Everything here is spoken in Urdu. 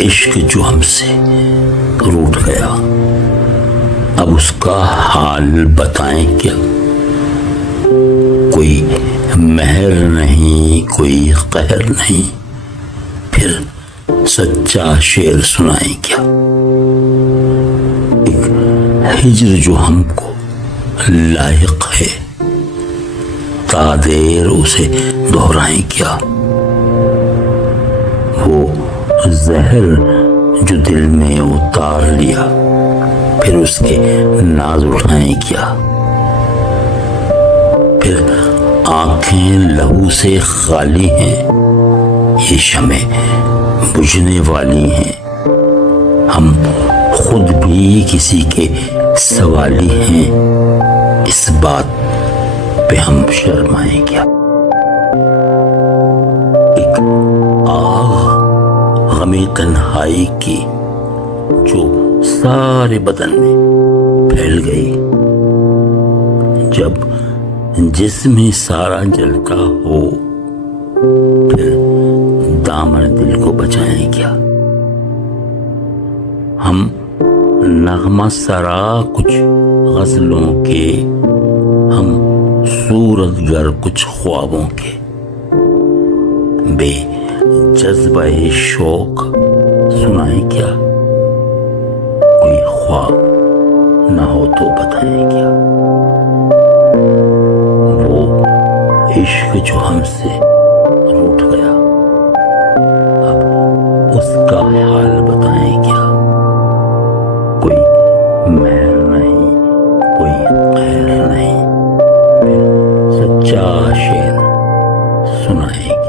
عشق جو ہم سے روٹ گیا، اب اس کا حال بتائیں کیا؟ کوئی مہر نہیں، کوئی قہر نہیں، پھر سچا شعر سنائیں کیا؟ ایک ہجر جو ہم کو لائق ہے، تا دیر اسے دہرائیں کیا؟ وہ زہر جو دل میں اتار لیا، پھر اس کے ناز اٹھائیں کیا؟ پھر آنکھیں لہو سے خالی ہیں، یہ شمع بجھنے والی ہیں، ہم خود بھی کسی کے سوالی ہیں، اس بات پہ ہم شرمائیں کیا؟ ایک آہ غم تنہائی کی جو سارے بدن میں پھیل گئی، جب جسم سارا جلتا ہو، پھر دامن دل کو بچائیں کیا؟ ہم نغمہ سرا کچھ غزلوں کے، ہم صورت گر کچھ خوابوں کے، بے جذبہ شوق سنائیں کیا؟ کوئی خواب نہ ہو تو بتائیں کیا؟ وہ عشق جو ہم سے روٹ گیا، اب اس کا حال بتائیں کیا؟ کوئی مہر نہیں، کوئی قہر نہیں، پھر سچا شعر سنائیں